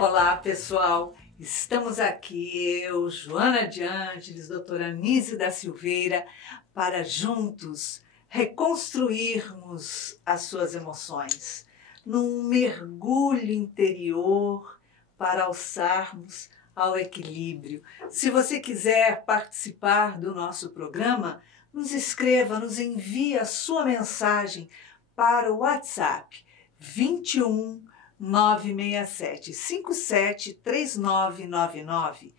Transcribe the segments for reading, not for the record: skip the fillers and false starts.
Olá, pessoal! Estamos aqui, eu, Joana de Ângeles, doutora Anísio da Silveira, para juntos reconstruirmos as suas emoções, num mergulho interior para alçarmos ao equilíbrio. Se você quiser participar do nosso programa, nos escreva, nos envie a sua mensagem para o WhatsApp 21 967 57 3999.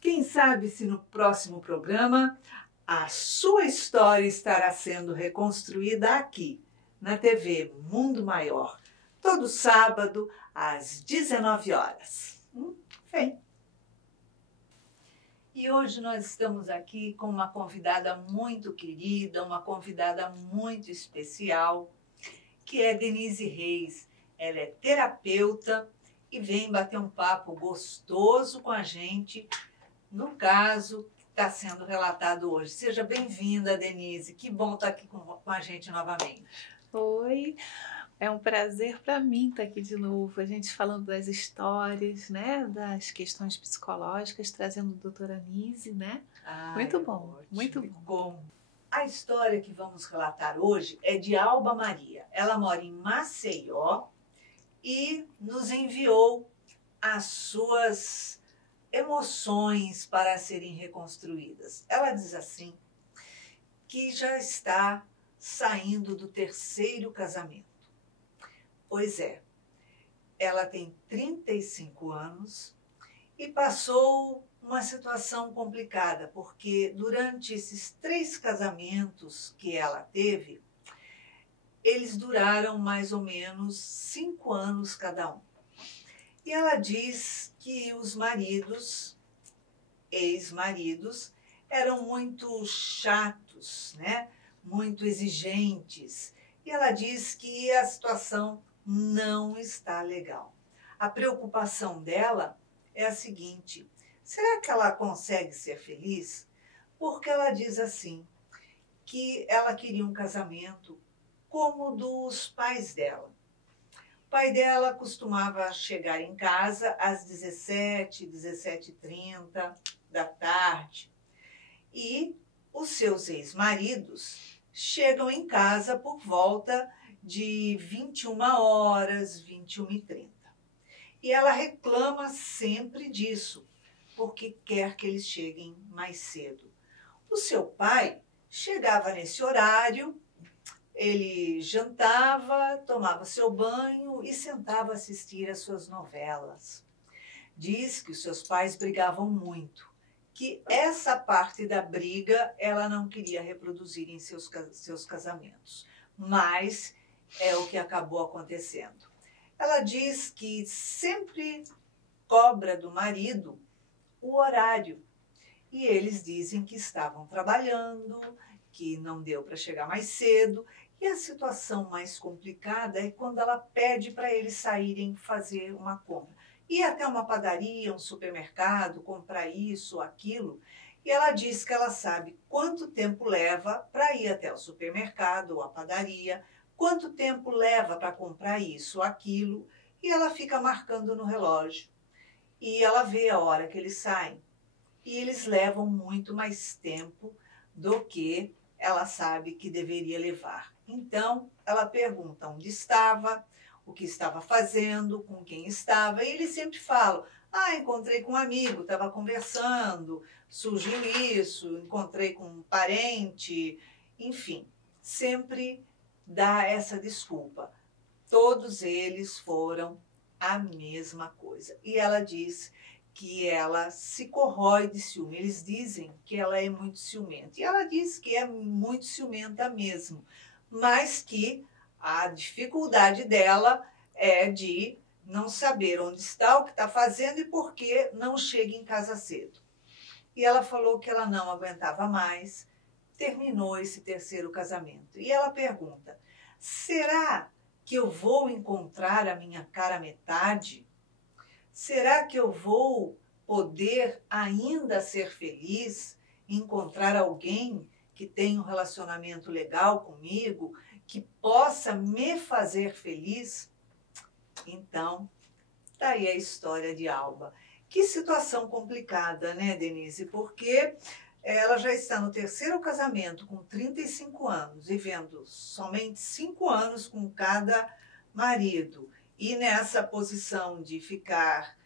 Quem sabe se no próximo programa a sua história estará sendo reconstruída aqui, na TV Mundo Maior, todo sábado às 19 horas. Vem! E hoje nós estamos aqui com uma convidada muito querida, uma convidada muito especial, que é Denise Reis. Ela é terapeuta e vem bater um papo gostoso com a gente no caso que está sendo relatado hoje. Seja bem-vinda, Denise. Que bom estar aqui com a gente novamente. Oi, é um prazer para mim estar aqui de novo. A gente falando das histórias, né, das questões psicológicas, trazendo a doutora Anísio, né? Muito bom, ótimo, muito bom. A história que vamos relatar hoje é de Alba Maria. Ela mora em Maceió e nos enviou as suas emoções para serem reconstruídas. Ela diz assim, que já está saindo do terceiro casamento. Pois é, ela tem 35 anos e passou uma situação complicada, porque durante esses 3 casamentos que ela teve, eles duraram mais ou menos 5 anos cada um. E ela diz que os maridos, ex-maridos, eram muito chatos, né? Muito exigentes. E ela diz que a situação não está legal. A preocupação dela é a seguinte: será que ela consegue ser feliz? Porque ela diz assim, que ela queria um casamento como o dos pais dela. O pai dela costumava chegar em casa às 17, 17h30 da tarde. E os seus ex-maridos chegam em casa por volta de 21 horas, 21h30. E ela reclama sempre disso, porque quer que eles cheguem mais cedo. O seu pai chegava nesse horário, ele jantava, tomava seu banho e sentava a assistir às suas novelas. Diz que os seus pais brigavam muito, que essa parte da briga ela não queria reproduzir em seus casamentos, mas é o que acabou acontecendo. Ela diz que sempre cobra do marido o horário e eles dizem que estavam trabalhando, que não deu para chegar mais cedo. E a situação mais complicada é quando ela pede para eles saírem fazer uma compra. Ir até uma padaria, um supermercado, comprar isso, aquilo. E ela diz que ela sabe quanto tempo leva para ir até o supermercado ou a padaria, quanto tempo leva para comprar isso, aquilo, e ela fica marcando no relógio. E ela vê a hora que eles saem. E eles levam muito mais tempo do que ela sabe que deveria levar. Então, ela pergunta onde estava, o que estava fazendo, com quem estava, e eles sempre falam, encontrei com um amigo, estava conversando, surgiu isso, encontrei com um parente, enfim, sempre dá essa desculpa. Todos eles foram a mesma coisa. E ela diz que ela se corrói de ciúme. Eles dizem que ela é muito ciumenta. E ela diz que é muito ciumenta mesmo, mas que a dificuldade dela é de não saber onde está, o que está fazendo e por que não chega em casa cedo. E ela falou que ela não aguentava mais, terminou esse terceiro casamento. E ela pergunta, será que eu vou encontrar a minha cara metade? Será que eu vou poder ainda ser feliz, encontrar alguém que tenha um relacionamento legal comigo, que possa me fazer feliz? Então, Daí a história de Alba. Que situação complicada, né, Denise? Porque ela já está no terceiro casamento, com 35 anos, vivendo somente 5 anos com cada marido. E nessa posição de ficar,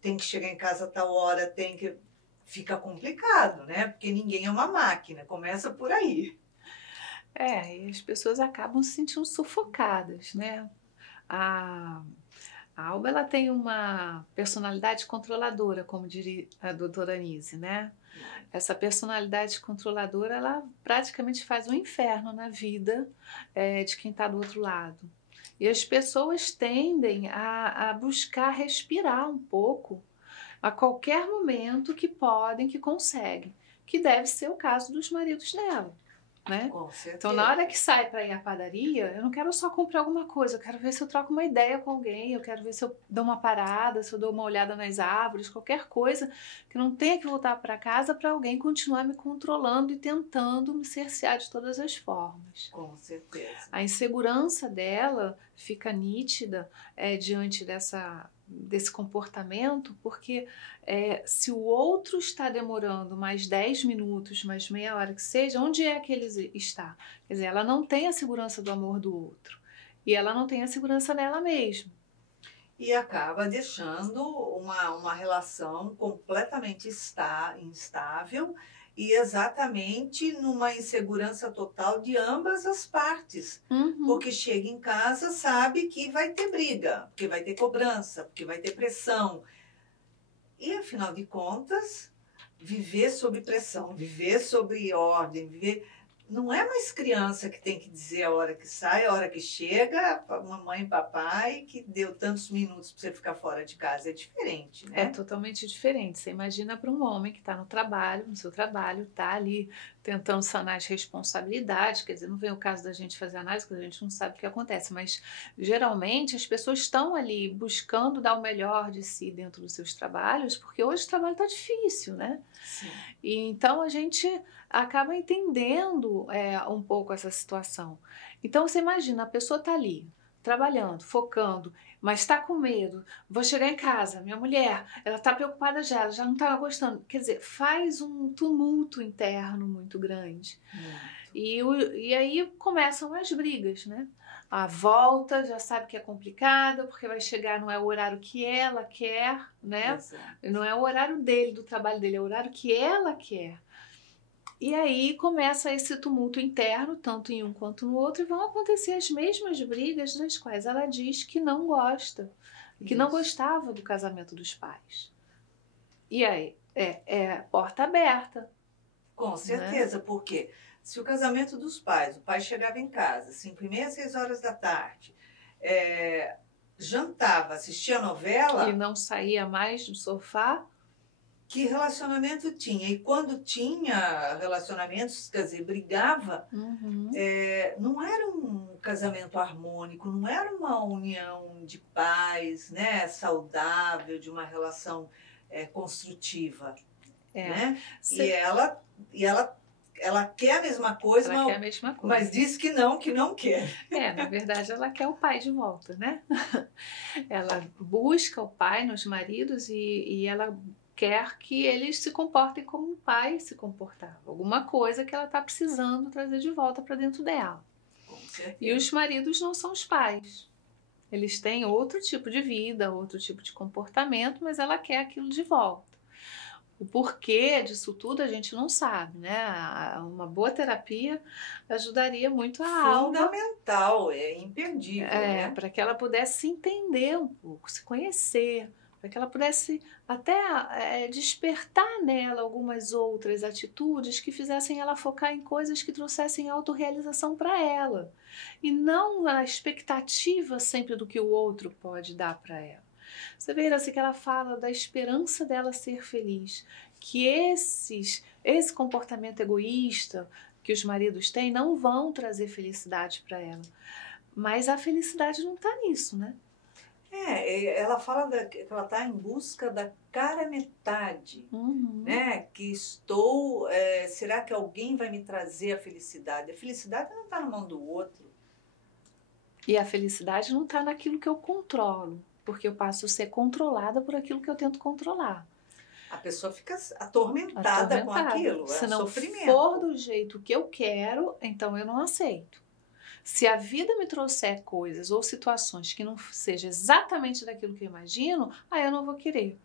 tem que chegar em casa a tal hora, tem que... Fica complicado, né? Porque ninguém é uma máquina, começa por aí. E as pessoas acabam se sentindo sufocadas, né? A Alba, ela tem uma personalidade controladora, como diria a doutora Anise, né? Essa personalidade controladora, ela praticamente faz um inferno na vida de quem está do outro lado. E as pessoas tendem a buscar respirar um pouco a qualquer momento que podem, que conseguem, que deve ser o caso dos maridos dela. Né? Com certeza. Então, na hora que sai para ir à padaria, eu não quero só comprar alguma coisa, eu quero ver se eu troco uma ideia com alguém, eu quero ver se eu dou uma parada, se eu dou uma olhada nas árvores, qualquer coisa, que não tenha que voltar para casa para alguém continuar me controlando e tentando me cercear de todas as formas. Com certeza. A insegurança dela fica nítida diante desse comportamento, porque se o outro está demorando mais 10 minutos, mais meia hora que seja, onde é que ele está? Quer dizer, ela não tem a segurança do amor do outro e ela não tem a segurança dela mesma. E acaba deixando uma relação completamente instável e exatamente numa insegurança total de ambas as partes. Uhum. Porque chega em casa, sabe que vai ter briga, porque vai ter cobrança, porque vai ter pressão. E, afinal de contas, viver sob pressão, viver sob ordem, viver... Não é mais criança que tem que dizer a hora que sai, a hora que chega, mamãe e papai, que deu tantos minutos para você ficar fora de casa. É diferente, né? É totalmente diferente. Você imagina para um homem que está no trabalho, no seu trabalho, está ali tentando sanar as responsabilidades, quer dizer, não vem o caso da gente fazer análise, porque a gente não sabe o que acontece, mas geralmente as pessoas estão ali buscando dar o melhor de si dentro dos seus trabalhos, porque hoje o trabalho está difícil, né? Sim. E então a gente acaba entendendo um pouco essa situação. Então você imagina, a pessoa está ali, trabalhando, focando, mas está com medo. Vou chegar em casa, minha mulher, ela está preocupada já, ela já não está gostando. Quer dizer, faz um tumulto interno muito grande. E aí começam as brigas, né? A volta já sabe que é complicada, porque vai chegar, não é o horário que ela quer, né? Exato. Não é o horário dele, do trabalho dele, é o horário que ela quer. E aí começa esse tumulto interno, tanto em um quanto no outro, e vão acontecer as mesmas brigas das quais ela diz que não gosta, que não gostava do casamento dos pais. E aí, porta aberta. Com certeza, né? Porque se o casamento dos pais, o pai chegava em casa, 5h30, 6 horas da tarde, jantava, assistia novela... E não saía mais do sofá... Que relacionamento tinha? E quando tinha relacionamentos, quer dizer, brigava, não era um casamento harmônico, não era uma união de paz, né, saudável, de uma relação construtiva. Né? E ela quer a mesma coisa, ela quer a mesma coisa, mas diz que não quer. Na verdade, ela quer o pai de volta, né? Ela busca o pai nos maridos e ela quer que eles se comportem como um pai se comportava. Alguma coisa que ela está precisando trazer de volta para dentro dela. E os maridos não são os pais. Eles têm outro tipo de vida, outro tipo de comportamento, mas ela quer aquilo de volta. O porquê disso tudo a gente não sabe, né? Uma boa terapia ajudaria muito a Alba. Fundamental, é imperdível, né? Para que ela pudesse se entender um pouco, se conhecer, para que ela pudesse até despertar nela algumas outras atitudes que fizessem ela focar em coisas que trouxessem autorrealização para ela. E não a expectativa sempre do que o outro pode dar para ela. Você vê assim que ela fala da esperança dela ser feliz, que esse comportamento egoísta que os maridos têm não vão trazer felicidade para ela. Mas a felicidade não está nisso, né? Ela fala que ela está em busca da cara metade, né? Que será que alguém vai me trazer a felicidade? A felicidade não está na mão do outro. E a felicidade não está naquilo que eu controlo. porque eu passo a ser controlada por aquilo que eu tento controlar. A pessoa fica atormentada com aquilo, Se não sofrimento. for do jeito que eu quero, então eu não aceito. Se a vida me trouxer coisas ou situações que não seja exatamente daquilo que eu imagino, aí eu não vou querer.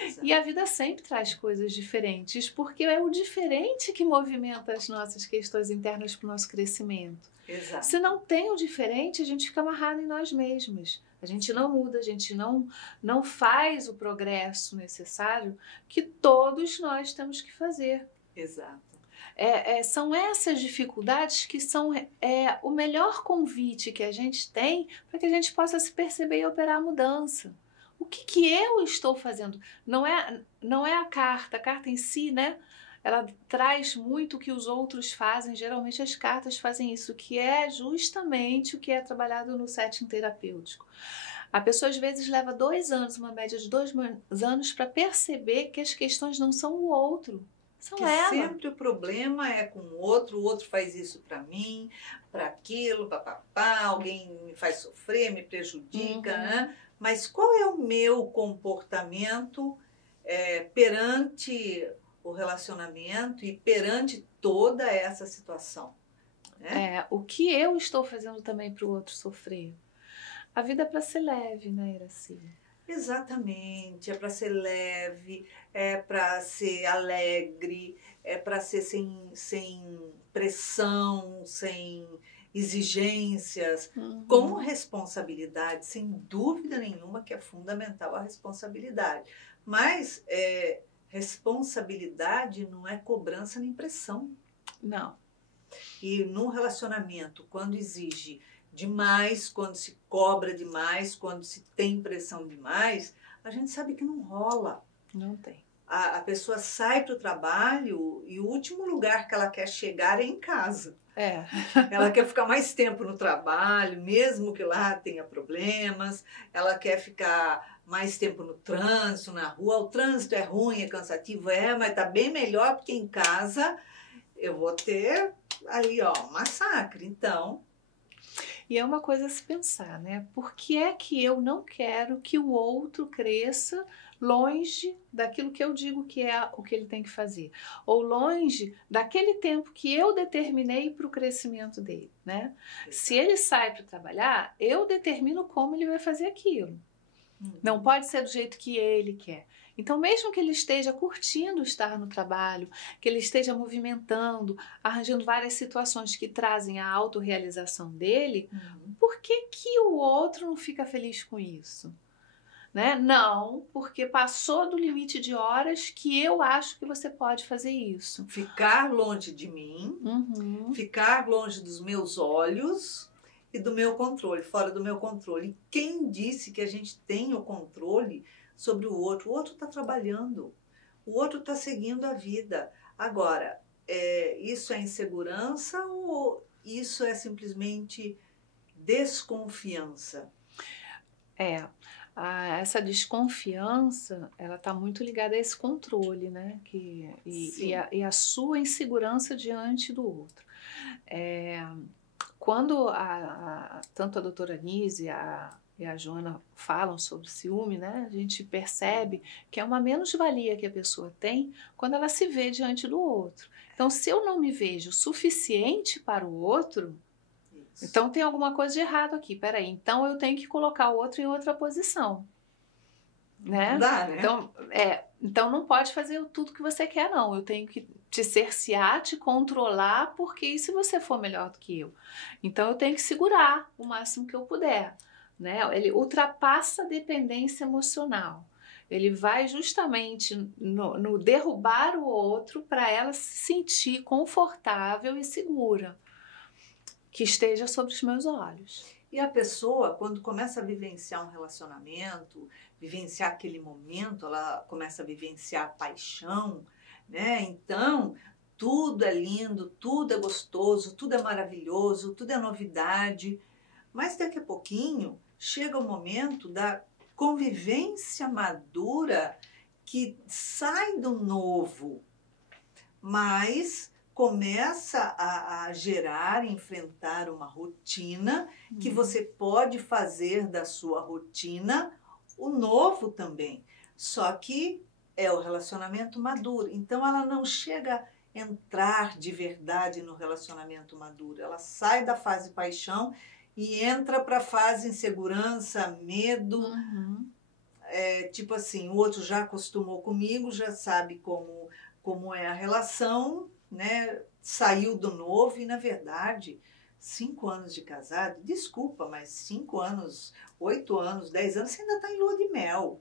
Exato. E a vida sempre traz coisas diferentes, porque é o diferente que movimenta as nossas questões internas para o nosso crescimento. Exato. Se não tem o diferente, a gente fica amarrado em nós mesmos. A gente não muda, a gente não faz o progresso necessário que todos nós temos que fazer. Exato. São essas dificuldades que são o melhor convite que a gente tem para que a gente possa se perceber e operar a mudança. O que eu estou fazendo? Não é a carta em si, né? Ela traz muito o que os outros fazem, geralmente as cartas fazem isso, que é justamente o que é trabalhado no setting terapêutico. A pessoa às vezes leva 2 anos, uma média de 2 anos, para perceber que as questões não são o outro, são ela. Sempre o problema é com o outro faz isso para mim, para aquilo, papapá, alguém me faz sofrer, me prejudica, né? Mas qual é o meu comportamento perante o relacionamento e perante toda essa situação? Né? O que eu estou fazendo também para o outro sofrer? A vida é para ser leve, né, Iraci? Exatamente, é para ser leve, é para ser alegre, é para ser sem pressão, sem exigências, com responsabilidade, sem dúvida nenhuma que é fundamental a responsabilidade. Mas responsabilidade não é cobrança nem pressão. Não. E num relacionamento, quando exige demais, quando se cobra demais, quando se tem pressão demais, a gente sabe que não rola. Não tem. A pessoa sai para o trabalho e o último lugar que ela quer chegar é em casa. Ela quer ficar mais tempo no trabalho, mesmo que lá tenha problemas. Ela quer ficar mais tempo no trânsito, na rua. O trânsito é ruim, é cansativo, mas está bem melhor porque em casa eu vou ter ali, um massacre. Então... E é uma coisa a se pensar, né? Por que é que eu não quero que o outro cresça longe daquilo que eu digo que é o que ele tem que fazer? Ou longe daquele tempo que eu determinei para o crescimento dele, né? Se ele sai para trabalhar, eu determino como ele vai fazer aquilo. Não pode ser do jeito que ele quer. Então, mesmo que ele esteja curtindo estar no trabalho, que ele esteja movimentando, arranjando várias situações que trazem a autorrealização dele, por que o outro não fica feliz com isso? Né? Não, porque passou do limite de horas que eu acho que você pode fazer isso. Ficar longe de mim, ficar longe dos meus olhos e do meu controle, fora do meu controle. E quem disse que a gente tem o controle sobre o outro? O outro está trabalhando, o outro está seguindo a vida. Agora, isso é insegurança ou isso é simplesmente desconfiança? Essa desconfiança, ela está muito ligada a esse controle, né? E a sua insegurança diante do outro. Quando tanto a doutora Nise e a Joana falam sobre ciúme, né? A gente percebe que é uma menos-valia que a pessoa tem quando ela se vê diante do outro. Então, se eu não me vejo suficiente para o outro, então tem alguma coisa de errado aqui. Peraí, então eu tenho que colocar o outro em outra posição. Né? Não dá, né? Então não pode fazer tudo que você quer, não. Eu tenho que te cercear, te controlar, porque e se você for melhor do que eu? Então eu tenho que segurar o máximo que eu puder. Né? Ele ultrapassa a dependência emocional. Ele vai justamente no derrubar o outro para ela se sentir confortável e segura. Que esteja sobre os meus olhos. E a pessoa, quando começa a vivenciar um relacionamento, vivenciar aquele momento, ela começa a vivenciar a paixão, né? Então, tudo é lindo, tudo é gostoso, tudo é maravilhoso, tudo é novidade. Mas daqui a pouquinho, chega o momento da convivência madura que sai do novo, mas começa a gerar, enfrentar uma rotina que você pode fazer da sua rotina o novo também. Só que é o relacionamento maduro. Então ela não chega a entrar de verdade no relacionamento maduro. Ela sai da fase paixão e entra para a fase insegurança, medo. Uhum. Tipo assim, o outro já acostumou comigo, já sabe como é a relação, né? Saiu do novo e, na verdade, 5 anos de casado, desculpa, mas 5 anos, 8 anos, 10 anos, você ainda está em lua de mel.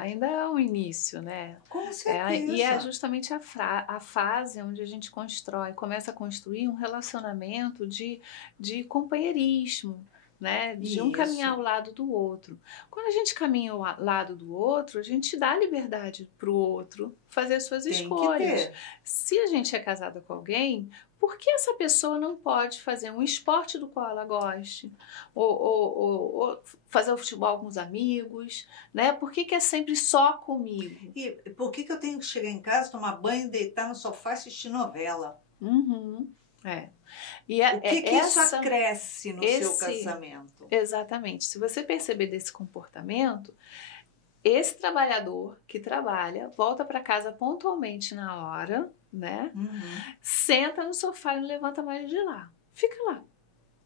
Ainda é o início, né? Com E é certeza. justamente a fase onde a gente começa a construir um relacionamento de companheirismo, né? De um caminhar ao Isso. lado do outro. Quando a gente caminha ao lado do outro, a gente dá liberdade para o outro fazer suas Tem que escolhas. ter. Se a gente é casada com alguém, por que essa pessoa não pode fazer um esporte do qual ela goste? Ou fazer o futebol com os amigos, né? Por que é sempre só comigo? E por que eu tenho que chegar em casa, tomar banho, deitar no sofá e assistir novela? Uhum, é. E O que isso acresce no seu casamento? Exatamente. Se você perceber desse comportamento, esse trabalhador que trabalha volta para casa pontualmente na hora, né? Senta no sofá e não levanta mais de lá. Fica lá,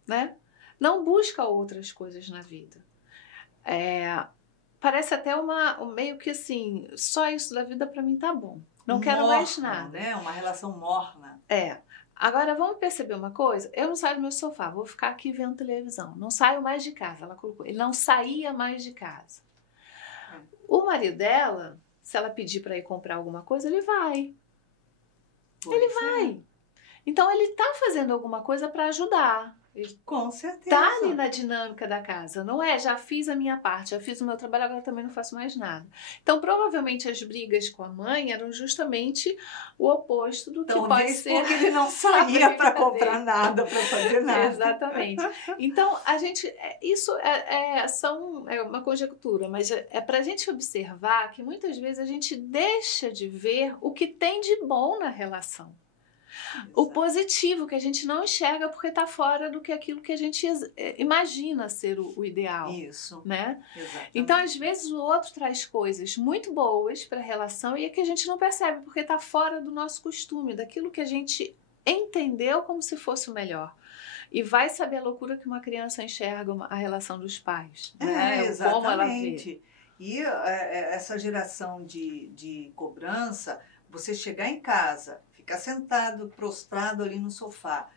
né? Não busca outras coisas na vida. Parece até meio que assim, só isso da vida para mim tá bom. Não quero mais nada. Né? Uma relação morna. Agora vamos perceber uma coisa. Eu não saio do meu sofá, vou ficar aqui vendo televisão. Não saio mais de casa. Ela colocou. Ele não saía mais de casa. O marido dela, se ela pedir para ir comprar alguma coisa, ele vai. Ele vai. Então ele tá fazendo alguma coisa para ajudar. Ele com certeza. Tá ali na dinâmica da casa, não é? Já fiz a minha parte, já fiz o meu trabalho, agora também não faço mais nada. Então, provavelmente as brigas com a mãe eram justamente o oposto do que pode ser. Porque ele não saía para comprar nada, para fazer nada. Exatamente. Então, a gente, isso é uma conjectura, mas é para a gente observar que muitas vezes a gente deixa de ver o que tem de bom na relação. Exato. O positivo que a gente não enxerga porque está fora do que aquilo que a gente imagina ser o ideal. Isso. Né? Exatamente. Então, às vezes, o outro traz coisas muito boas para a relação e é que a gente não percebe porque está fora do nosso costume, daquilo que a gente entendeu como se fosse o melhor. E vai saber a loucura que uma criança enxerga a relação dos pais. Né? Exatamente. Como ela vê. E essa geração de cobrança, você chegar em casa, ficar sentado, prostrado ali no sofá,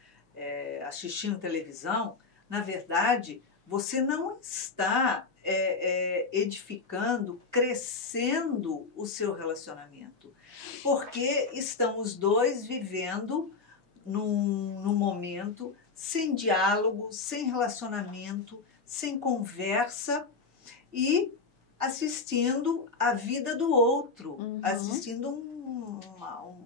assistindo televisão, na verdade, você não está edificando, crescendo o seu relacionamento. Porque estão os dois vivendo num momento sem diálogo, sem relacionamento, sem conversa e assistindo a vida do outro, assistindo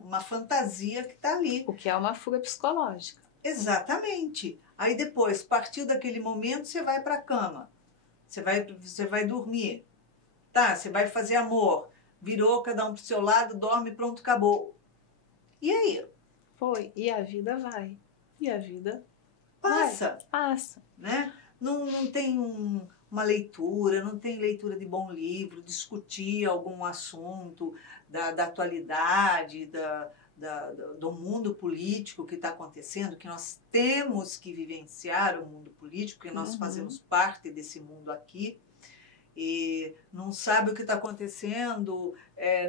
uma fantasia que está ali. O que é uma fuga psicológica. Exatamente. Aí depois, partiu daquele momento, você vai para a cama. Você vai dormir. Tá, você vai fazer amor. Virou, cada um pro seu lado, dorme, pronto, acabou. E aí? Foi. E a vida vai. E a vida passa. Passa. Né? Não tem uma leitura, não tem leitura de bom livro, discutir algum assunto da atualidade, do mundo político que está acontecendo, que nós temos que vivenciar o mundo político, porque nós fazemos parte desse mundo aqui, e não sabe o que está acontecendo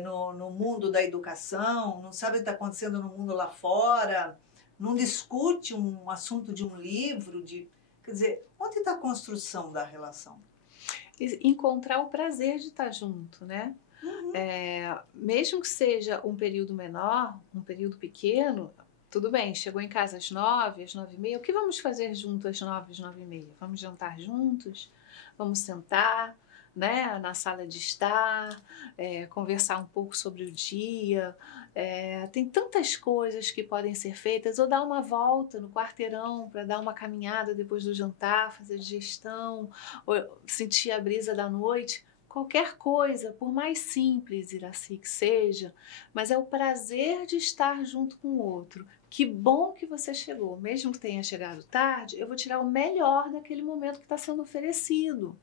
no mundo da educação, não sabe o que está acontecendo no mundo lá fora, não discute um assunto de um livro, quer dizer, onde está a construção da relação? Encontrar o prazer de estar junto, né? Mesmo que seja um período menor, um período pequeno, tudo bem, chegou em casa às 9, às 9h30, o que vamos fazer junto às 9, às 9h30? Vamos jantar juntos? Vamos sentar, né, na sala de estar, conversar um pouco sobre o dia. Tem tantas coisas que podem ser feitas, ou dar uma volta no quarteirão para dar uma caminhada depois do jantar, fazer digestão, ou sentir a brisa da noite. Qualquer coisa, por mais simples, Iraci, que seja, mas é o prazer de estar junto com o outro. Que bom que você chegou, mesmo que tenha chegado tarde, eu vou tirar o melhor daquele momento que está sendo oferecido.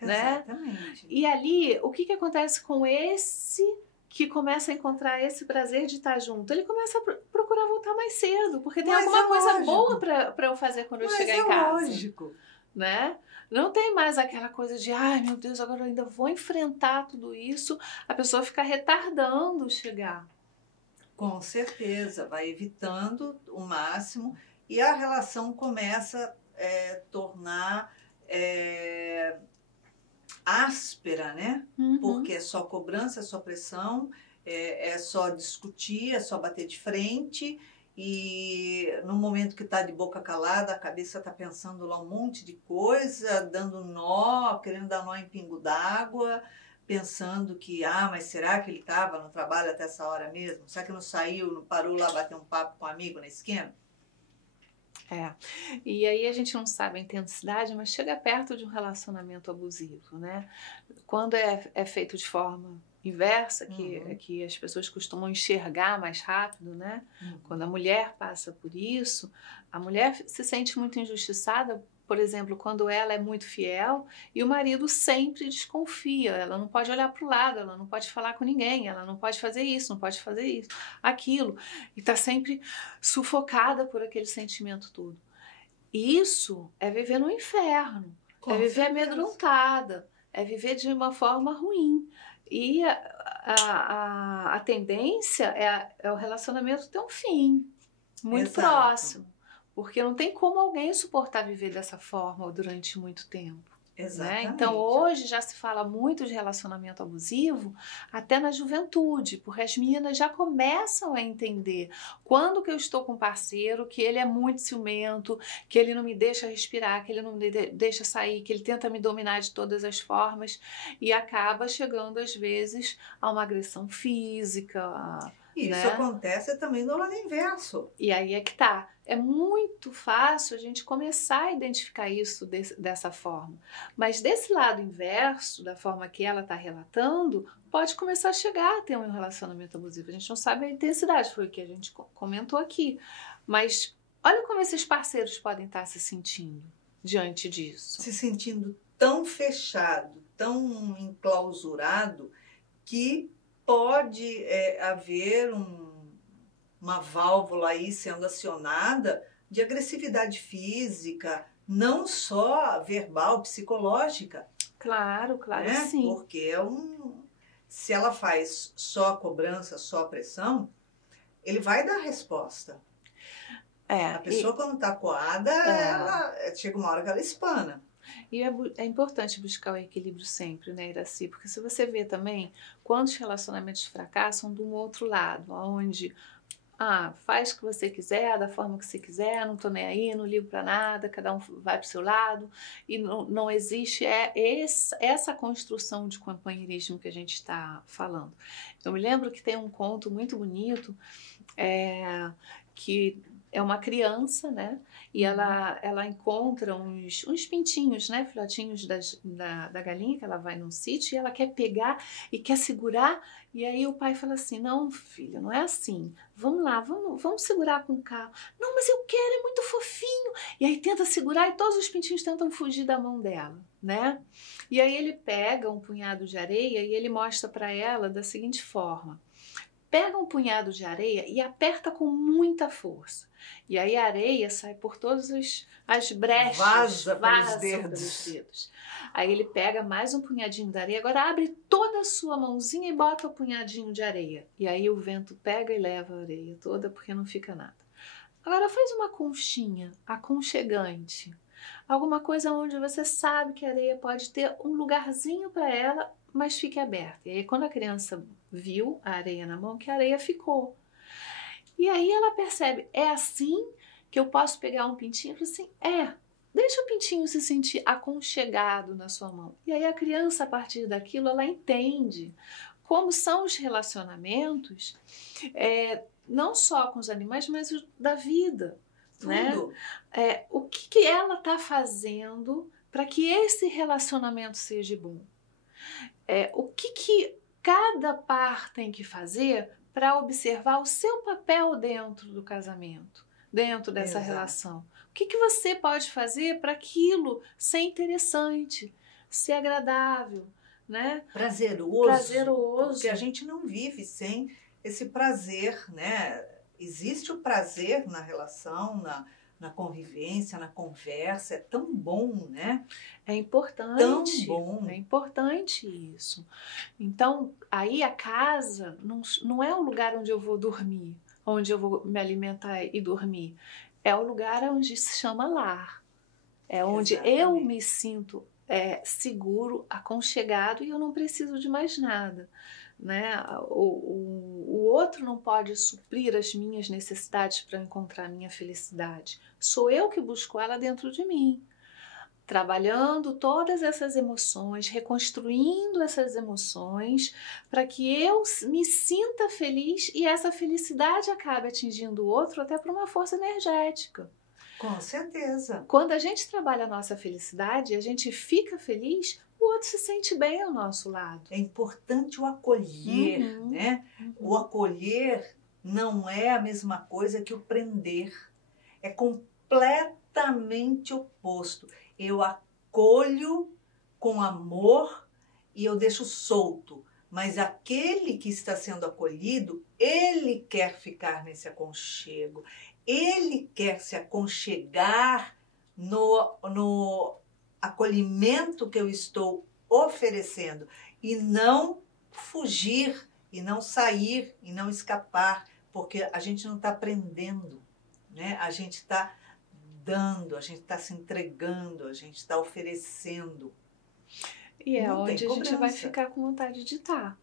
né? Exatamente. E ali, o que acontece com esse que começa a encontrar esse prazer de estar junto? Ele começa a procurar voltar mais cedo, porque tem Mas alguma é coisa lógico. boa para eu fazer quando eu Mas chegar é em casa, lógico. né? Não tem mais aquela coisa de, ai meu Deus, agora eu ainda vou enfrentar tudo isso, a pessoa fica retardando chegar. Com certeza, vai evitando o máximo e a relação começa a tornar áspera, né? Uhum. Porque é só cobrança, é só pressão, é só discutir, é só bater de frente. E no momento que está de boca calada, a cabeça está pensando lá um monte de coisa, dando nó, querendo dar nó em pingo d'água, pensando que, mas será que ele estava no trabalho até essa hora mesmo? Será que não saiu, não parou lá bater um papo com um amigo na esquina? E aí a gente não sabe a intensidade, mas chega perto de um relacionamento abusivo, né? Quando é feito de forma inversa, que as pessoas costumam enxergar mais rápido, né? Quando a mulher passa por isso, a mulher se sente muito injustiçada, por exemplo, quando ela é muito fiel e o marido sempre desconfia, ela não pode olhar para o lado, ela não pode falar com ninguém, ela não pode fazer isso, não pode fazer isso, aquilo, e está sempre sufocada por aquele sentimento todo. Isso é viver no inferno, é viver amedrontada, é viver de uma forma ruim. E a tendência é o relacionamento ter um fim muito próximo, porque não tem como alguém suportar viver dessa forma durante muito tempo. Né? Então hoje já se fala muito de relacionamento abusivo até na juventude, porque as meninas já começam a entender quando que eu estou com um parceiro, que ele é muito ciumento, que ele não me deixa respirar, que ele não me deixa sair, que ele tenta me dominar de todas as formas e acaba chegando às vezes a uma agressão física. Isso, né? Acontece também no lado inverso. E aí é que tá. É muito fácil a gente começar a identificar isso dessa forma. Mas desse lado inverso, da forma que ela está relatando, pode começar a chegar a ter um relacionamento abusivo. A gente não sabe a intensidade, foi o que a gente comentou aqui. Mas olha como esses parceiros podem estar se sentindo diante disso. Se sentindo tão fechado, tão enclausurado, que pode haver uma válvula aí sendo acionada de agressividade física, não só verbal, psicológica. Claro, né? Sim. Porque se ela faz só a cobrança, só a pressão, ele vai dar resposta. A pessoa quando está coada, ela chega uma hora que ela espana. E é importante buscar o equilíbrio sempre, né, Iraci? Porque se você vê também quantos relacionamentos fracassam de um outro lado, onde faz o que você quiser, da forma que você quiser, não tô nem aí, não ligo para nada, cada um vai pro seu lado, e não existe essa construção de companheirismo que a gente está falando. Eu me lembro que tem um conto muito bonito, que é uma criança, né? E ela encontra uns pintinhos, né? Filhotinhos da galinha, que ela vai num sítio, e ela quer pegar e quer segurar. E aí o pai fala assim, não, filha, não é assim. Vamos lá, vamos segurar com calma. Não, mas eu quero, é muito fofinho. E aí tenta segurar e todos os pintinhos tentam fugir da mão dela, né? E aí ele pega um punhado de areia e ele mostra para ela da seguinte forma. Pega um punhado de areia e aperta com muita força. E aí a areia sai por todas as brechas. Vaza pelos dedos. Aí ele pega mais um punhadinho de areia, agora abre toda a sua mãozinha e bota o punhadinho de areia. E aí o vento pega e leva a areia toda porque não fica nada. Agora faz uma conchinha aconchegante. Alguma coisa onde você sabe que a areia pode ter um lugarzinho para ela, mas fique aberta. E aí quando a criança viu a areia na mão, que a areia ficou. E aí ela percebe, é assim que eu posso pegar um pintinho? Eu falo assim, deixa o pintinho se sentir aconchegado na sua mão. E aí a criança, a partir daquilo, ela entende como são os relacionamentos, não só com os animais, mas da vida. Tudo. Né? O que ela está fazendo para que esse relacionamento seja bom? O que cada par tem que fazer para observar o seu papel dentro do casamento, dentro dessa relação. O que você pode fazer para aquilo ser interessante, ser agradável, né? Prazeroso. Prazeroso. Porque a gente não vive sem esse prazer, né? Existe o prazer na relação, na convivência, na conversa. É tão bom, né? É importante. Tão bom. É importante isso. Então, aí a casa não é o lugar onde eu vou dormir, onde eu vou me alimentar e dormir. É o lugar onde se chama lar. É onde eu me sinto seguro, aconchegado e eu não preciso de mais nada, né? O outro não pode suprir as minhas necessidades para encontrar a minha felicidade. Sou eu que busco ela dentro de mim, trabalhando todas essas emoções, reconstruindo essas emoções para que eu me sinta feliz e essa felicidade acabe atingindo o outro até por uma força energética. Com certeza. Quando a gente trabalha a nossa felicidade, a gente fica feliz, o outro se sente bem ao nosso lado. É importante o acolher, né? O acolher não é a mesma coisa que o prender. É completamente oposto. Eu acolho com amor e eu deixo solto. Mas aquele que está sendo acolhido, ele quer ficar nesse aconchego. Ele quer se aconchegar no acolhimento que eu estou oferecendo e não fugir, e não sair, e não escapar, porque a gente não está aprendendo, né? A gente está dando, a gente está se entregando, a gente está oferecendo. E é onde a gente vai ficar com vontade de estar.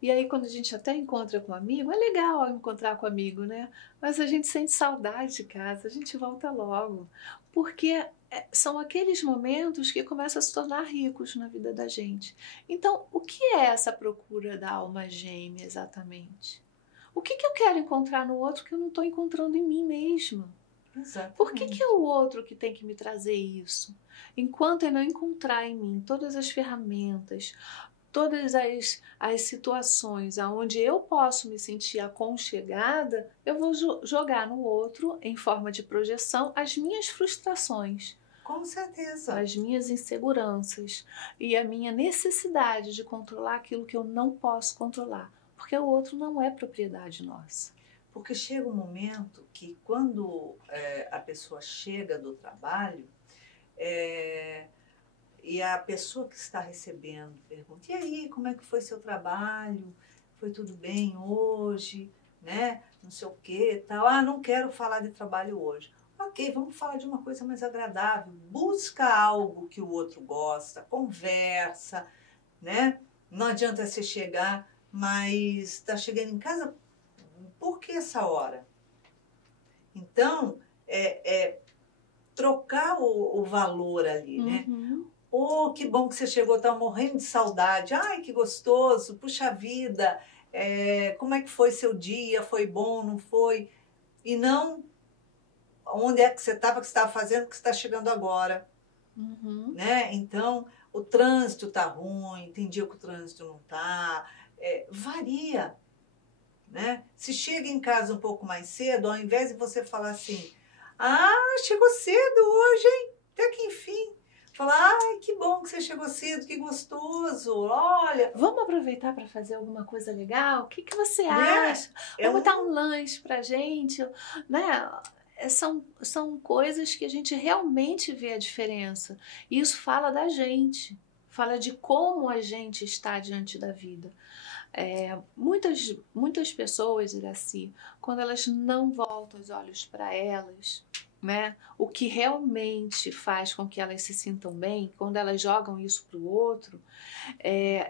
E aí, quando a gente até encontra com um amigo, é legal encontrar com um amigo, né? Mas a gente sente saudade de casa, a gente volta logo. Porque são aqueles momentos que começam a se tornar ricos na vida da gente. Então, o que é essa procura da alma gêmea exatamente? O que eu quero encontrar no outro que eu não estou encontrando em mim mesma? Exatamente. Por que é o outro que tem que me trazer isso? Enquanto eu não encontrar em mim todas as ferramentas, todas as situações onde eu posso me sentir aconchegada, eu vou jogar no outro, em forma de projeção, as minhas frustrações. Com certeza. As minhas inseguranças e a minha necessidade de controlar aquilo que eu não posso controlar. Porque o outro não é propriedade nossa. Porque chega um momento que quando a pessoa chega do trabalho, e a pessoa que está recebendo pergunta: e aí, como é que foi seu trabalho? Foi tudo bem hoje? Né? Não sei o que, tal. Ah, não quero falar de trabalho hoje. Ok, vamos falar de uma coisa mais agradável. Busca algo que o outro gosta, conversa, né? Não adianta você chegar, mas está chegando em casa, por que essa hora? Então, trocar o valor ali, né? Oh, que bom que você chegou, tá morrendo de saudade. Ai, que gostoso, puxa vida, como é que foi seu dia? Foi bom, não foi? E não onde é que você estava fazendo, que você está chegando agora. Né? Então, o trânsito tá ruim, tem dia que o trânsito não tá, varia. Né? Se chega em casa um pouco mais cedo, ao invés de você falar assim: ah, chegou cedo hoje, hein? Até que enfim. Falar: ai, que bom que você chegou cedo, que gostoso, olha. Vamos aproveitar para fazer alguma coisa legal? O que você acha? Vamos botar um lanche pra gente, né? São coisas que a gente realmente vê a diferença. E isso fala da gente, fala de como a gente está diante da vida. Muitas pessoas, Iraci, quando elas não voltam os olhos para elas, né, o que realmente faz com que elas se sintam bem, quando elas jogam isso para o outro,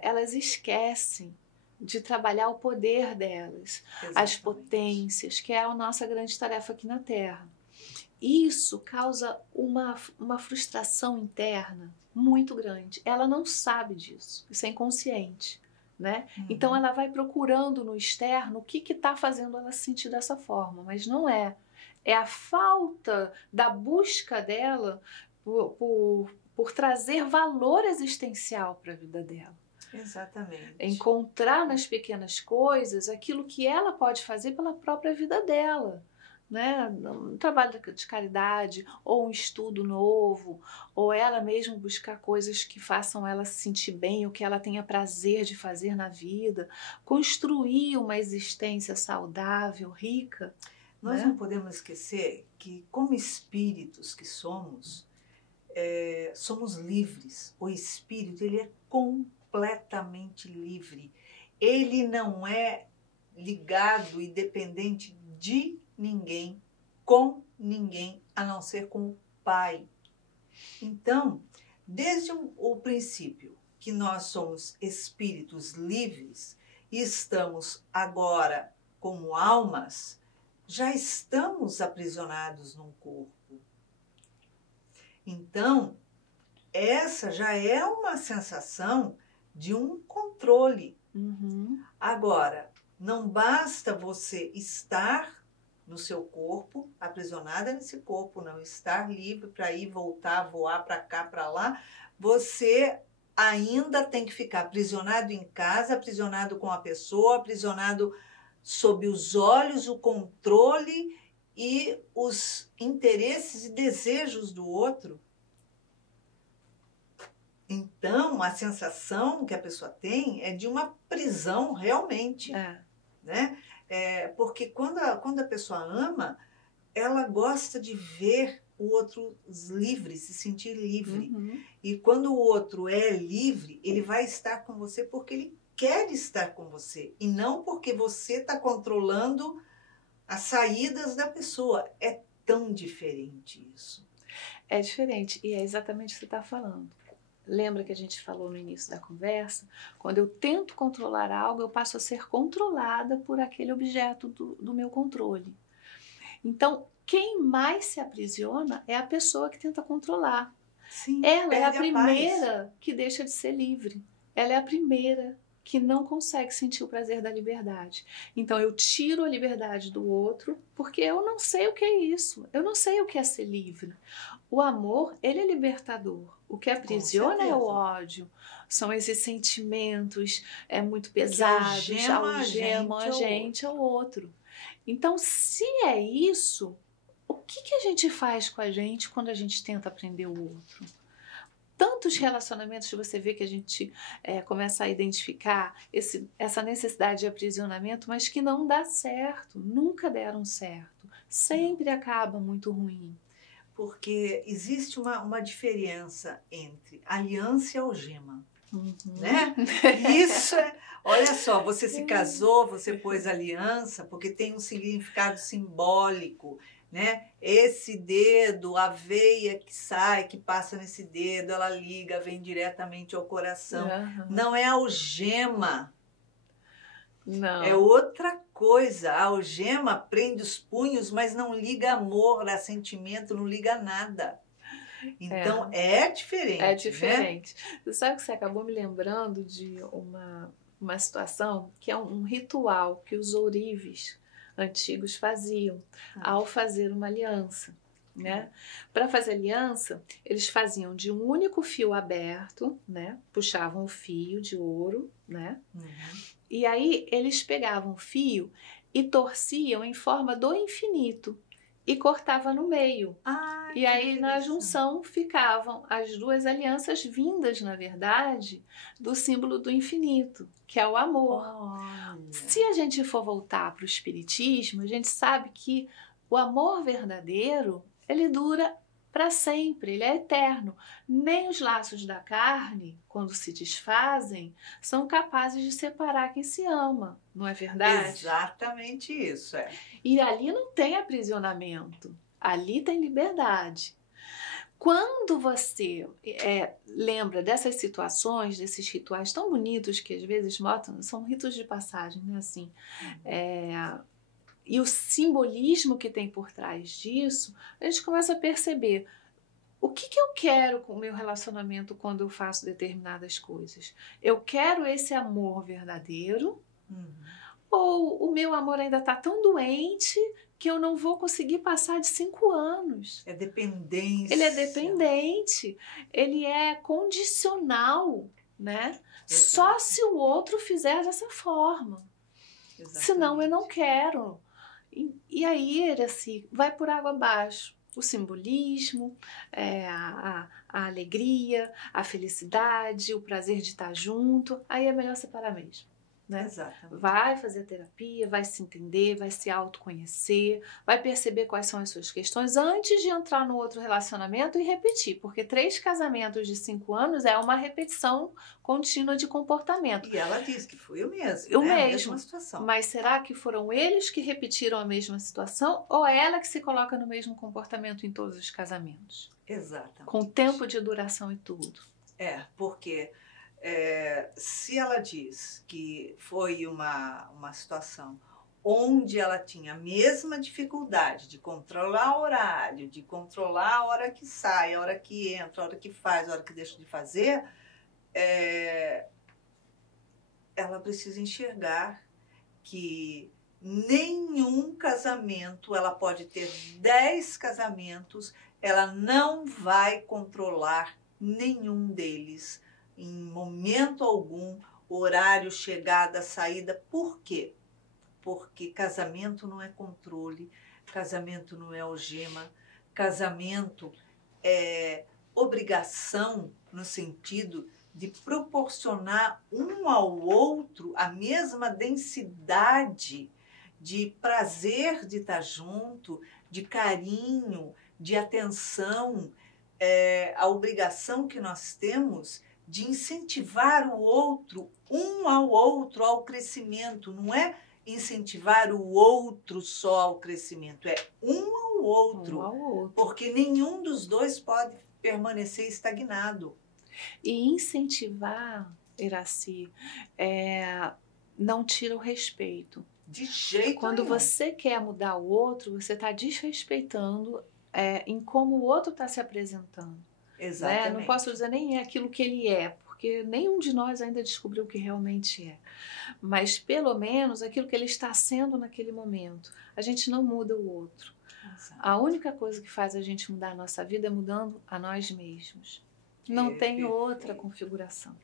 elas esquecem de trabalhar o poder delas, exatamente, as potências, que é a nossa grande tarefa aqui na Terra. Isso causa uma frustração interna muito grande. Ela não sabe disso, isso é inconsciente. Né? Então ela vai procurando no externo o que está fazendo ela se sentir dessa forma, mas não é. É a falta da busca dela por trazer valor existencial para a vida dela. Exatamente. Encontrar nas pequenas coisas aquilo que ela pode fazer pela própria vida dela. né, um trabalho de caridade, ou um estudo novo, ou ela mesma buscar coisas que façam ela se sentir bem, o que ela tenha prazer de fazer na vida, construir uma existência saudável, rica. Nós Né? não podemos esquecer que, como espíritos que somos, somos livres. O espírito, ele é completamente livre. Ele não é ligado e dependente de ninguém, com ninguém, a não ser com o Pai. Então, desde o princípio que nós somos espíritos livres e estamos agora como almas, já estamos aprisionados num corpo. Então, essa já é uma sensação de um controle. Uhum. Agora, não basta você estar no seu corpo, aprisionada nesse corpo, não estar livre para ir, voltar, voar para cá, para lá. Você ainda tem que ficar aprisionado em casa, aprisionado com a pessoa, aprisionado sob os olhos, o controle e os interesses e desejos do outro. Então, a sensação que a pessoa tem é de uma prisão realmente, né? Porque quando a pessoa ama, ela gosta de ver o outro livre, se sentir livre. Uhum. E quando o outro é livre, ele vai estar com você porque ele quer estar com você e não porque você está controlando as saídas da pessoa. É tão diferente isso. É diferente, e é exatamente o que você está falando. Lembra que a gente falou no início da conversa? Quando eu tento controlar algo, eu passo a ser controlada por aquele objeto do meu controle. Então, quem mais se aprisiona é a pessoa que tenta controlar. Sim, ela é a perde primeira que deixa de ser livre. Ela é a primeira que não consegue sentir o prazer da liberdade. Então, eu tiro a liberdade do outro porque eu não sei o que é isso. Eu não sei o que é ser livre. O amor, ele é libertador. O que aprisiona é o ódio. São esses sentimentos muito pesados, algemam a gente ao outro. Então, se é isso, o que a gente faz com a gente quando a gente tenta aprender o outro? Tantos relacionamentos que você vê que a gente começa a identificar essa necessidade de aprisionamento, mas que não dá certo, nunca deram certo. Sempre acaba muito ruim. Porque existe uma diferença entre aliança e algema. Uhum. Né? Isso olha só, você se casou, você pôs aliança, porque tem um significado simbólico, né? Esse dedo, a veia que sai, que passa nesse dedo, ela liga, vem diretamente ao coração. Uhum. Não é algema. Não. É outra coisa. A algema prende os punhos, mas não liga amor, a sentimento, não liga nada. Então, é diferente. É diferente. Né? Você sabe que você acabou me lembrando de uma situação que é um ritual que os ourives antigos faziam ao fazer uma aliança. Né? Para fazer aliança, eles faziam de um único fio aberto, né? Puxavam o fio de ouro, né? E aí eles pegavam o fio e torciam em forma do infinito e cortavam no meio. E aí na junção ficavam as duas alianças vindas, na verdade, do símbolo do infinito, que é o amor. Se a gente for voltar para o espiritismo, a gente sabe que o amor verdadeiro, ele dura para sempre, ele é eterno. Nem os laços da carne, quando se desfazem, são capazes de separar quem se ama, não é verdade? Exatamente isso, E ali não tem aprisionamento, ali tem liberdade. Quando você lembra dessas situações, desses rituais tão bonitos que às vezes mostram, são ritos de passagem, né? Assim, e o simbolismo que tem por trás disso, a gente começa a perceber o que eu quero com o meu relacionamento quando eu faço determinadas coisas. Eu quero esse amor verdadeiro, ou o meu amor ainda está tão doente que eu não vou conseguir passar de 5 anos. É dependência. Ele é dependente, ele é condicional, né? Só se o outro fizer dessa forma. Senão eu não quero. E aí ele assim, vai por água abaixo. O simbolismo, a alegria, a felicidade, o prazer de estar junto, aí é melhor separar mesmo. Né? Exatamente. Vai fazer terapia, vai se entender, vai se autoconhecer, vai perceber quais são as suas questões antes de entrar no outro relacionamento e repetir, porque 3 casamentos de 5 anos é uma repetição contínua de comportamento. E ela disse que foi o mesmo, O né? mesmo. A mesma situação. Mas será que foram eles que repetiram a mesma situação ou ela que se coloca no mesmo comportamento em todos os casamentos? Exatamente. Com tempo de duração e tudo. Porque se ela diz que foi uma situação onde ela tinha a mesma dificuldade de controlar o horário, de controlar a hora que sai, a hora que entra, a hora que faz, a hora que deixa de fazer, ela precisa enxergar que nenhum casamento, ela pode ter 10 casamentos, ela não vai controlar nenhum deles em momento algum, horário, chegada, saída. Por quê? Porque casamento não é controle, casamento não é algema, casamento é obrigação no sentido de proporcionar um ao outro a mesma densidade de prazer de estar junto, de carinho, de atenção, a obrigação que nós temos de incentivar o outro, um ao outro, ao crescimento. Não é incentivar o outro só ao crescimento, é um ao outro. Um ao outro. Porque nenhum dos dois pode permanecer estagnado. E incentivar, Iraci, não tira o respeito. De jeito Quando nenhum. você quer mudar o outro, você está desrespeitando em como o outro está se apresentando. Exatamente. Né? Não posso dizer nem aquilo que ele é, porque nenhum de nós ainda descobriu o que realmente é. Mas pelo menos aquilo que ele está sendo naquele momento. A gente não muda o outro. Exato. A única coisa que faz a gente mudar a nossa vida é mudando a nós mesmos. Não tem outra configuração.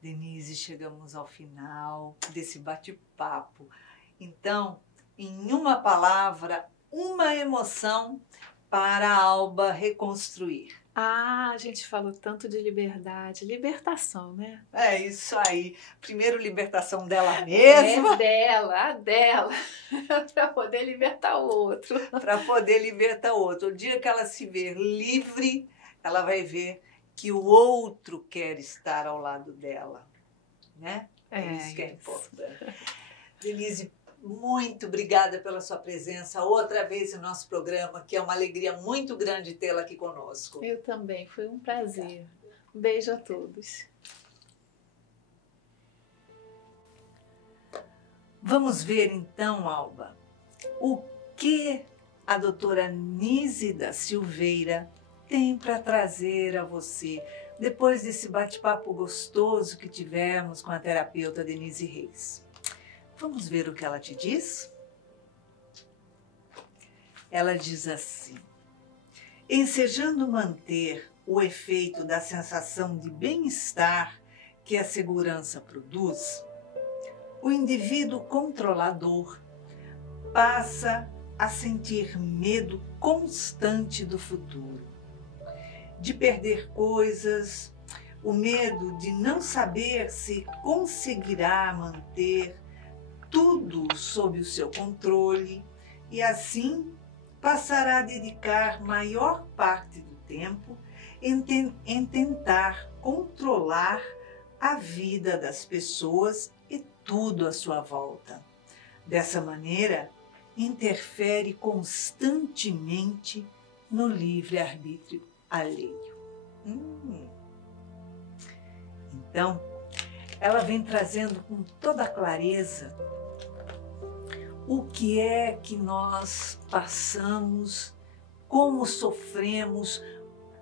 Denise, chegamos ao final desse bate-papo. Então, em uma palavra, uma emoção para a Alba reconstruir. Ah, a gente falou tanto de liberdade, libertação, né? É isso aí. Primeiro, libertação dela mesma. A dela, para poder libertar o outro. Para poder libertar o outro. O dia que ela se ver livre, ela vai ver que o outro quer estar ao lado dela, né? É isso que é importante. Denise, muito obrigada pela sua presença outra vez no nosso programa, que é uma alegria muito grande tê-la aqui conosco. Eu também, foi um prazer. Um beijo a todos. Vamos ver então, Alba, o que a doutora Nízida Silveira tem para trazer a você depois desse bate-papo gostoso que tivemos com a terapeuta Denise Reis. Vamos ver o que ela te diz? Ela diz assim: ensejando manter o efeito da sensação de bem-estar que a segurança produz, o indivíduo controlador passa a sentir medo constante do futuro, de perder coisas, o medo de não saber se conseguirá manter tudo sob o seu controle e assim passará a dedicar maior parte do tempo em tentar controlar a vida das pessoas e tudo à sua volta. Dessa maneira, interfere constantemente no livre-arbítrio alheio. Então, ela vem trazendo com toda clareza o que é que nós passamos, como sofremos,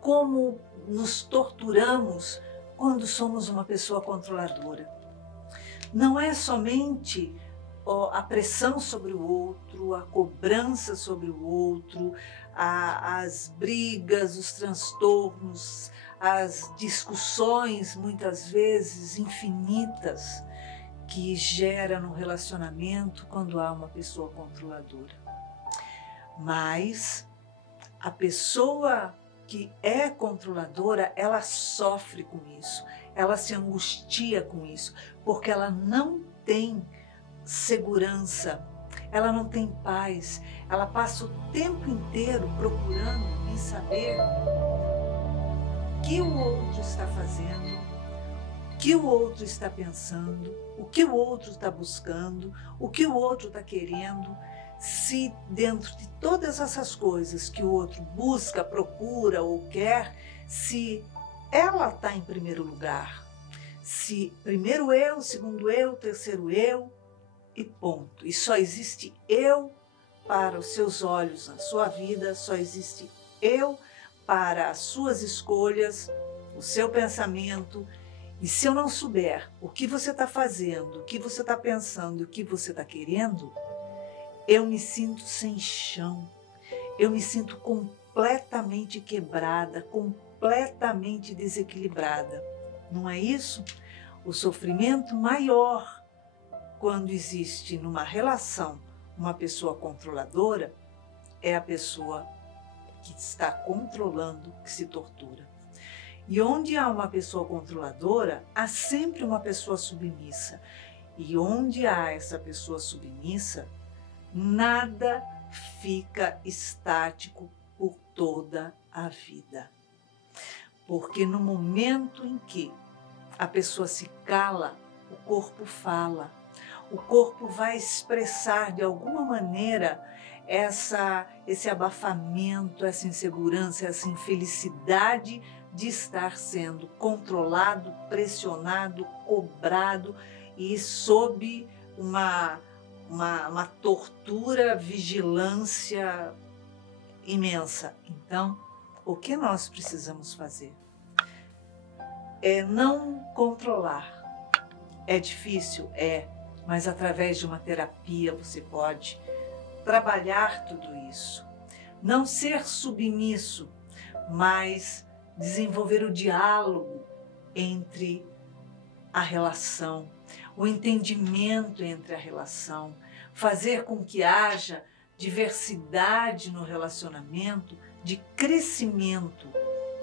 como nos torturamos quando somos uma pessoa controladora. Não é somente a pressão sobre o outro, a cobrança sobre o outro, as brigas, os transtornos, as discussões, muitas vezes infinitas, que gera no relacionamento quando há uma pessoa controladora. Mas a pessoa que é controladora, ela sofre com isso, ela se angustia com isso, porque ela não tem segurança, ela não tem paz, ela passa o tempo inteiro procurando em saber o que o outro está fazendo, o que o outro está pensando, o que o outro está buscando, o que o outro está querendo. Se dentro de todas essas coisas que o outro busca, procura ou quer, se ela está em primeiro lugar, se primeiro eu, segundo eu, terceiro eu e ponto. E só existe eu para os seus olhos na sua vida, só existe eu para as suas escolhas, o seu pensamento. E se eu não souber o que você está fazendo, o que você está pensando, o que você está querendo, eu me sinto sem chão, eu me sinto completamente quebrada, completamente desequilibrada. Não é isso? O sofrimento maior quando existe numa relação uma pessoa controladora é a pessoa que está controlando, que se tortura. E onde há uma pessoa controladora, há sempre uma pessoa submissa. E onde há essa pessoa submissa, nada fica estático por toda a vida. Porque no momento em que a pessoa se cala, o corpo fala. O corpo vai expressar de alguma maneira esse abafamento, essa insegurança, essa infelicidade de estar sendo controlado, pressionado, cobrado e sob uma tortura, vigilância imensa. Então, o que nós precisamos fazer? É não controlar. É difícil? É, mas através de uma terapia você pode trabalhar tudo isso. Não ser submisso, mas desenvolver o diálogo entre a relação, o entendimento entre a relação, fazer com que haja diversidade no relacionamento, de crescimento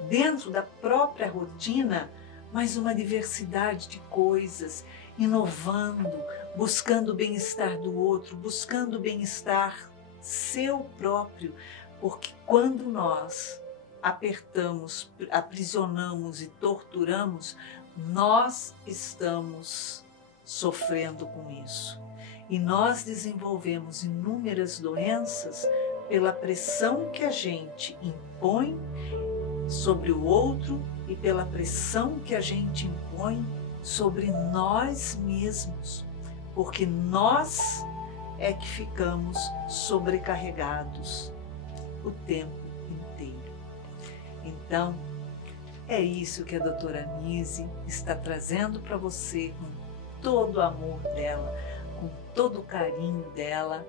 dentro da própria rotina, mas uma diversidade de coisas, inovando, buscando o bem-estar do outro, buscando o bem-estar seu próprio, porque quando nós apertamos, aprisionamos e torturamos, nós estamos sofrendo com isso. E nós desenvolvemos inúmeras doenças pela pressão que a gente impõe sobre o outro e pela pressão que a gente impõe sobre nós mesmos, porque nós é que ficamos sobrecarregados o tempo inteiro. Então, é isso que a doutora Nise está trazendo para você com todo o amor dela, com todo o carinho dela,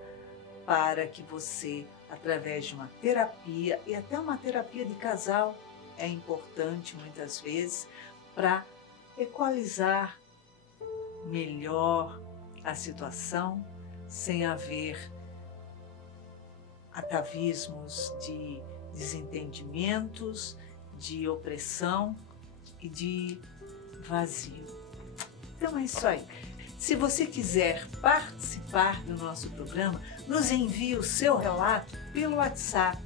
para que você, através de uma terapia, e até uma terapia de casal, é importante muitas vezes, para equalizar melhor a situação, sem haver atavismos de desentendimentos, de opressão e de vazio. Então é isso aí. Se você quiser participar do nosso programa, nos envie o seu relato pelo WhatsApp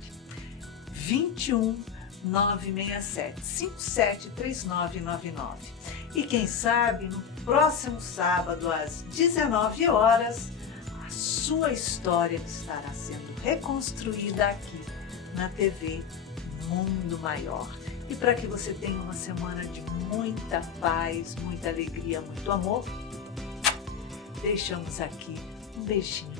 21 967 573999. E quem sabe no próximo sábado às 19 horas, a sua história estará sendo reconstruída aqui na TV Mundo Maior. E para que você tenha uma semana de muita paz, muita alegria, muito amor, deixamos aqui um beijinho